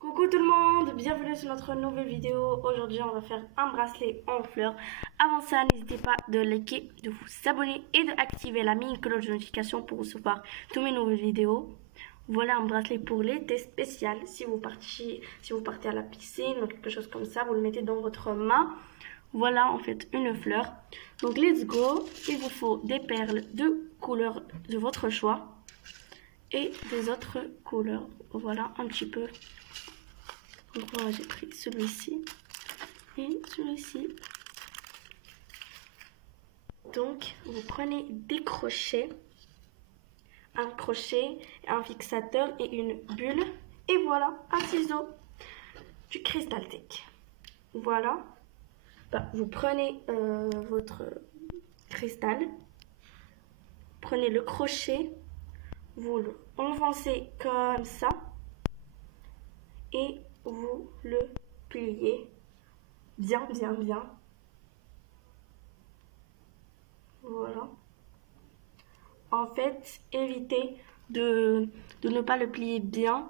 Coucou tout le monde, bienvenue sur notre nouvelle vidéo. Aujourd'hui on va faire un bracelet en fleurs. Avant ça, n'hésitez pas de liker, de vous abonner et d'activer la mini cloche de notification pour recevoir toutes mes nouvelles vidéos. Voilà un bracelet pour l'été spécial. Si vous partez à la piscine ou quelque chose comme ça, vous le mettez dans votre main. Voilà en fait une fleur. Donc let's go, il vous faut des perles de couleur de votre choix et des autres couleurs. Voilà un petit peu. Donc voilà, j'ai pris celui-ci et celui-ci. Donc vous prenez des crochets, un crochet, un fixateur et une bulle. Et voilà, un ciseau, du Crystal Tech. Voilà. Vous prenez votre cristal, prenez le crochet, vous le enfoncez comme ça et vous le pliez bien. Voilà. En fait, évitez de ne pas le plier bien.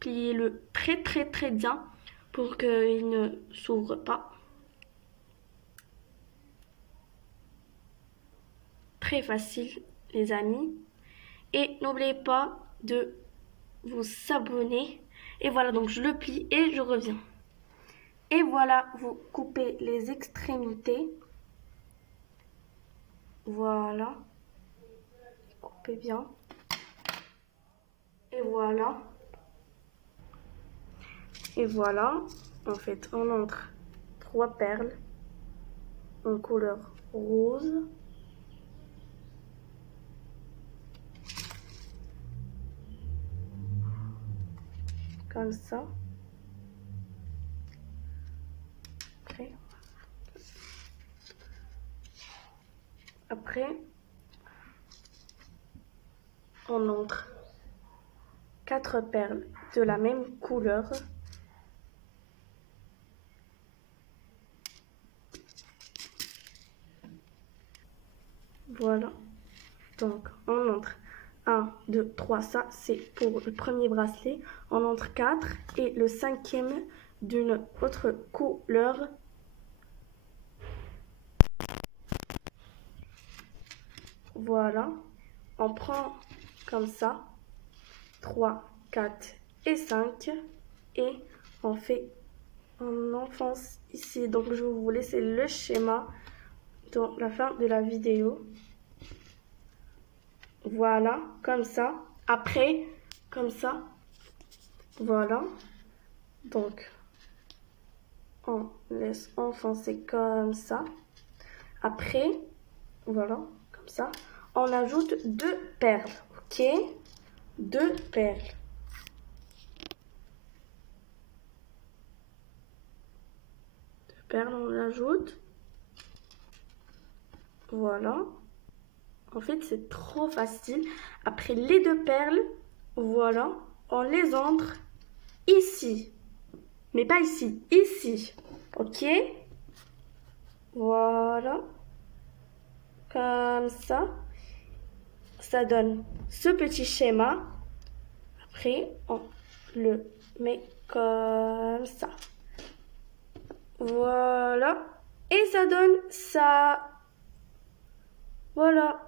Pliez-le très bien pour qu'il ne s'ouvre pas. Très facile, les amis. Et n'oubliez pas de vous abonner. Et voilà, donc je le plie et je reviens. Et voilà, vous coupez les extrémités. Voilà. Coupez bien. Et voilà. Et voilà. En fait, on entre 3 perles en couleur rose. Comme ça. Après, on entre 4 perles de la même couleur. Voilà. Donc, on entre 1, 2, 3. Ça, c'est pour le premier bracelet. On entre 4 et le 5e d'une autre couleur. Voilà. On prend comme ça 3, 4 et 5 et on enfonce ici. Donc je vais vous laisser le schéma dans la fin de la vidéo. Voilà, comme ça. Après, comme ça. Voilà. Donc on laisse enfoncer comme ça. Après, voilà, comme ça. On ajoute 2 perles, ok? 2 perles. 2 perles, on l'ajoute. Voilà. En fait, c'est trop facile. Après les 2 perles, voilà, on les entre ici. Mais pas ici, ici. Ok? Voilà. Comme ça. Ça donne ce petit schéma. Après, on le met comme ça. Voilà. Et ça donne ça. Voilà.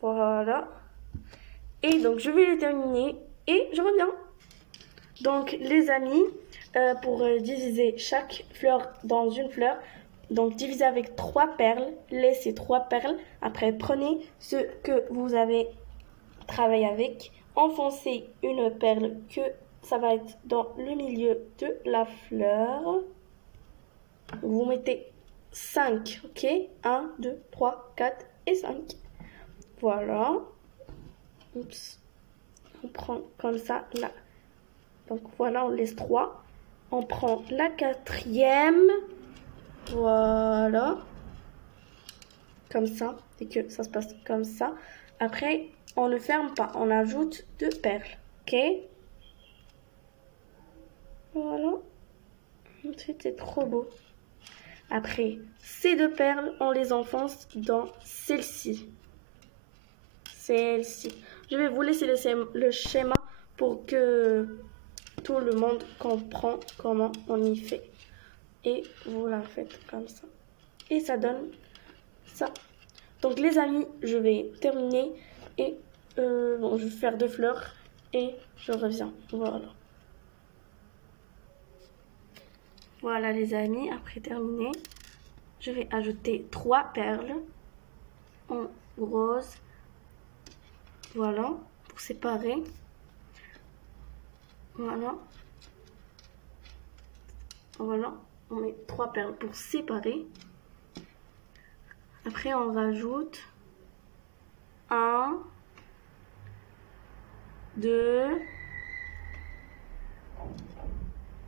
Voilà. Et donc, je vais le terminer et je reviens. Donc, les amis, pour diviser chaque fleur dans une fleur, donc divisez avec 3 perles, laissez 3 perles. Après, prenez ce que vous avez travaillé avec, enfoncez une perle que ça va être dans le milieu de la fleur. Vous mettez 5, ok? 1, 2, 3, 4 et 5. Voilà. Oups. On prend comme ça là. Donc voilà, on laisse 3. On prend la 4e. Voilà. Comme ça. Et que ça se passe comme ça. Après, on ne ferme pas. On ajoute 2 perles. Ok? Voilà. Ensuite, c'est trop beau. Après, ces 2 perles, on les enfonce dans celle-ci. Celle-ci. Je vais vous laisser le schéma pour que tout le monde comprend comment on y fait. Et vous la faites comme ça. Et ça donne ça. Donc les amis, je vais terminer et bon, je vais faire 2 fleurs et je reviens. Voilà. Voilà les amis, après terminé, je vais ajouter 3 perles en rose. Voilà, pour séparer. Voilà. Voilà, on met 3 perles pour séparer. Après, on rajoute 1, 2,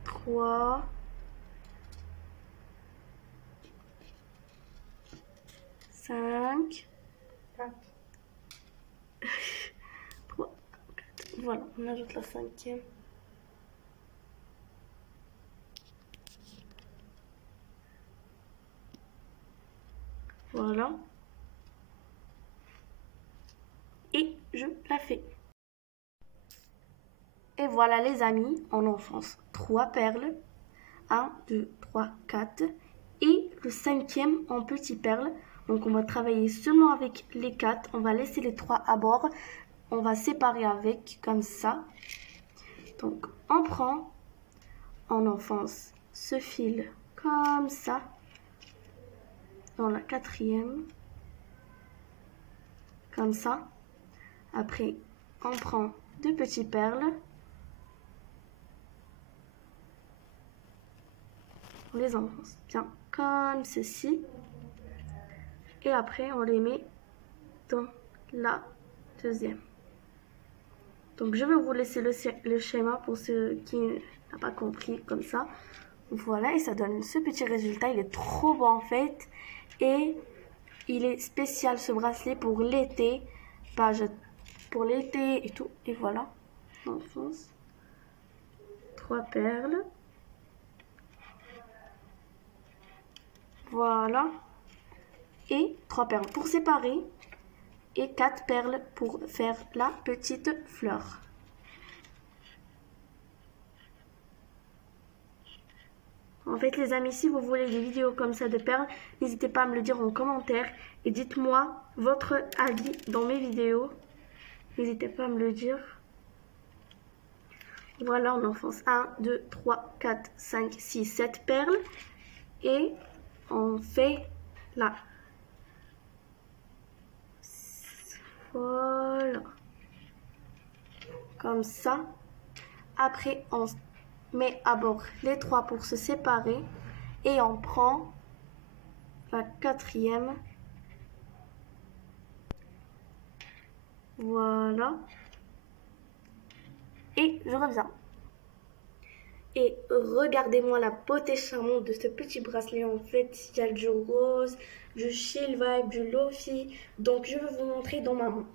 3, 5, 4. Voilà, on ajoute la 5e. Voilà. Et je la fais. Et voilà les amis, on enfonce 3 perles. 1, 2, 3, 4. Et le 5e en petites perles. Donc on va travailler seulement avec les 4. On va laisser les 3 à bord. On va séparer avec comme ça. Donc on prend, on enfonce ce fil comme ça. Dans la 4e. Comme ça. Après on prend 2 petites perles. On les enfonce bien comme ceci. Et après, on les met dans la 2e. Donc, je vais vous laisser le schéma pour ceux qui n'ont pas compris comme ça. Voilà, et ça donne ce petit résultat. Il est trop beau en fait. Et il est spécial ce bracelet pour l'été. Pour l'été et tout. Et voilà, on enfonce 3 perles. Voilà. Et 3 perles pour séparer. Et 4 perles pour faire la petite fleur. En fait les amis, si vous voulez des vidéos comme ça de perles, n'hésitez pas à me le dire en commentaire. Et dites-moi votre avis dans mes vidéos. N'hésitez pas à me le dire. Voilà, on enfonce 1, 2, 3, 4, 5, 6, 7 perles. Et on fait là. Voilà. Comme ça. Après, on met à bord les 3 pour se séparer. Et on prend la 4e. Voilà. Et je reviens. Et regardez-moi la beauté charmante de ce petit bracelet. En fait, il y a du rose, du chill vibe, du lofi. Donc, je vais vous montrer dans ma main.